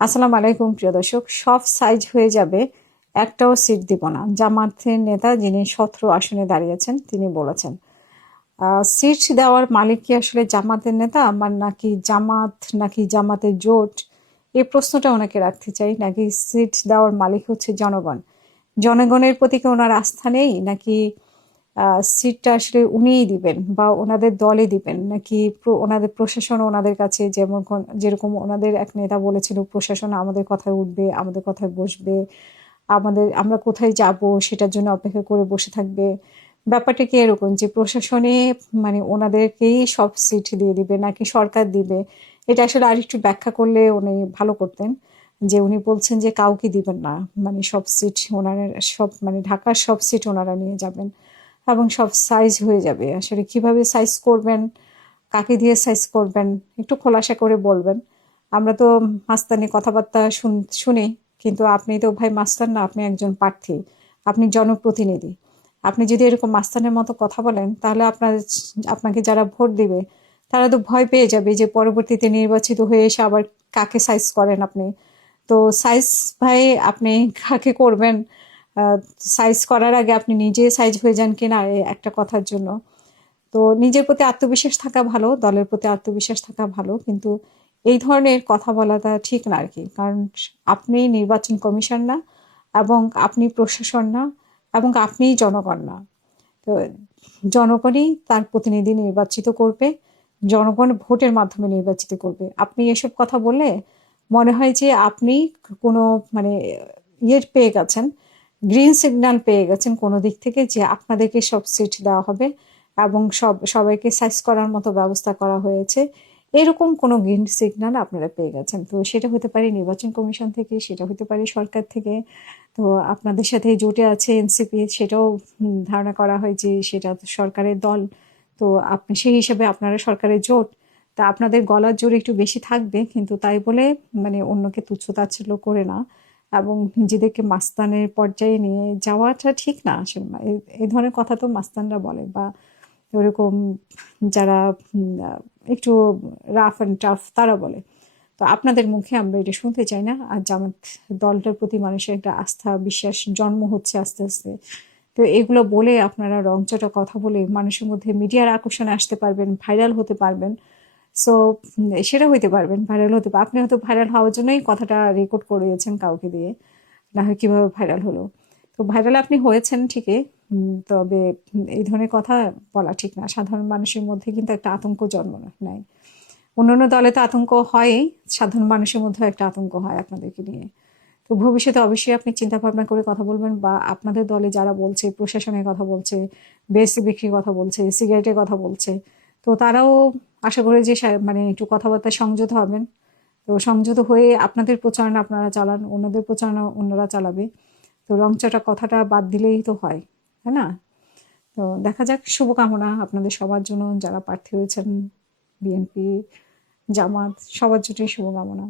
আসসালামু আলাইকুম, প্রিয় দর্শক। সব সাইজ হয়ে যাবে, একটাও সিট দিব না। জামাতের নেতা যিনি সতেরো আসনে দাঁড়িয়েছেন, তিনি বলেছেন সিট দেওয়ার মালিক কি আসলে জামাতের নেতা? আমার নাকি জামাত, নাকি জামাতের জোট? এই প্রশ্নটা ওনাকে রাখতে চাই, নাকি সিট দেওয়ার মালিক হচ্ছে জনগণ? জনগণের প্রতি কি ওনার আস্থা নেই? নাকি সিটটা আসলে উনিই দিবেন বা ওনাদের দলে দিবেন। নাকি ওনাদের প্রশাসন ওনাদের কাছে যেমন যেরকম ওনাদের এক নেতা বলেছিল, প্রশাসন আমাদের কথায় উঠবে, আমাদের কথায় বসবে। আমাদের, আমরা কোথায় যাব সেটার জন্য অপেক্ষা করে বসে থাকবে। ব্যাপারটা কি এরকম যে প্রশাসনে মানে ওনাদেরকেই সব সিট দিয়ে দিবে নাকি সরকার দিবে? এটা আসলে আরেকটু ব্যাখ্যা করলে উনি ভালো করতেন যে উনি বলছেন যে কাউকে দিবেন না। মানে সব সিট ওনারা, সব মানে ঢাকার সব সিট ওনারা নিয়ে যাবেন। এবং সব সাইজ হয়ে যাবে। আসলে কীভাবে সাইজ করবেন, কাকে দিয়ে সাইজ করবেন, একটু খোলাসা করে বলবেন। আমরা তো মাস্তানি কথাবার্তা শুনি কিন্তু আপনি তো ভাই মাস্তান না, আপনি একজন প্রার্থী, আপনি জনপ্রতিনিধি। আপনি যদি এরকম মাস্তানের মতো কথা বলেন, তাহলে আপনার, আপনাকে যারা ভোট দিবে, তারা তো ভয় পেয়ে যাবে যে পরবর্তীতে নির্বাচিত হয়ে এসে আবার কাকে সাইজ করেন আপনি। তো সাইজ ভাই আপনি কাকে করবেন সাইজ করার আগে আপনি নিজে সাইজ হয়ে যান কিনা একটা কথার জন্য। তো নিজের প্রতি আত্মবিশ্বাস থাকা ভালো, দলের প্রতি আত্মবিশ্বাস থাকা ভালো, কিন্তু এই ধরনের কথা বলাটা ঠিক না আর কি কারণ আপনি নির্বাচন কমিশন না এবং আপনি প্রশাসন না এবং আপনিই জনগণ না। তো জনগণই তার প্রতিনিধি নির্বাচিত করবে, জনগণ ভোটের মাধ্যমে নির্বাচিত করবে। আপনি এসব কথা বললে মনে হয় যে আপনি কোনো মানে ইয়ে পেয়ে গেছেন। গ্রিন সিগন্যাল পেয়ে গেছেন কোনো দিক থেকে যে আপনাদেরকে সব সিট দেওয়া হবে এবং সব, সবাইকে সাইজ করার মতো ব্যবস্থা করা হয়েছে। এরকম কোনো গ্রিন সিগন্যাল আপনারা পেয়ে গেছেন। তো সেটা হতে পারে নির্বাচন কমিশন থেকে, সেটা হতে পারে সরকার থেকে। তো আপনাদের সাথে জোটে আছে এনসিপি, সেটাও ধারণা করা হয় যে সেটা সরকারের দল। তো আপনি সেই হিসাবে আপনারা সরকারের জোট। তা আপনাদের গলার জোর একটু বেশি থাকবে, কিন্তু তাই বলে মানে অন্যকে তুচ্ছতাচ্ছিল্য করে না। এবং নিজেদেরকে মাস্তানের পর্যায়ে নিয়ে যাওয়াটা ঠিক না আসলে। এই ধরনের কথা তো মাস্তানরা বলে বা ওরকম যারা একটু রাফ অ্যান্ড টাফ তারা বলে। তো আপনাদের মুখে আমরা এটা শুনতে চাই না। আর জামাত দলটার প্রতি মানুষের একটা আস্থা, বিশ্বাস জন্ম হচ্ছে আস্তে আস্তে। তো এগুলো বলে আপনারা রংচটা কথা বলে মানুষের মধ্যে মিডিয়ার আকর্ষণে আসতে পারবেন ভাইরাল হতে পারবেন। সো সেটা হইতে পারবেন ভাইরাল হতে পারবেন আপনি হয়তো ভাইরাল হওয়ার জন্যই কথাটা রেকর্ড করিয়েছেন কাউকে দিয়ে, না হয় কীভাবে ভাইরাল হলো। তো ভাইরাল আপনি হয়েছেন ঠিকই তবে এই ধরনের কথা বলা ঠিক না। সাধারণ মানুষের মধ্যে কিন্তু একটা আতঙ্ক জন্ম নেয়। অন্যান্য দলে তো আতঙ্ক হয়ই, সাধারণ মানুষের মধ্যে একটা আতঙ্ক হয় আপনাদেরকে নিয়ে। তো ভবিষ্যতে অবশ্যই আপনি চিন্তা ভাবনা করে কথা বলবেন বা আপনাদের দলে যারা বলছে, প্রশাসনের কথা বলছে বেসি বিক্রির কথা বলছে, সিগারেটের কথা বলছে, তো তারাও আশা করি যে মানে একটু কথাবার্তা সংযত হবেন। তো সংযত হয়ে আপনাদের প্রচারণা আপনারা চালান, অন্যদের প্রচারণা অন্যরা চালাবে। তো রংচাটা কথাটা বাদ দিলেই তো হয়, তাই না? তো দেখা যাক, শুভকামনা আপনাদের সবার জন্য। যারা প্রার্থী হয়েছেন, বিএনপি, জামাত, সবার জন্যই শুভকামনা।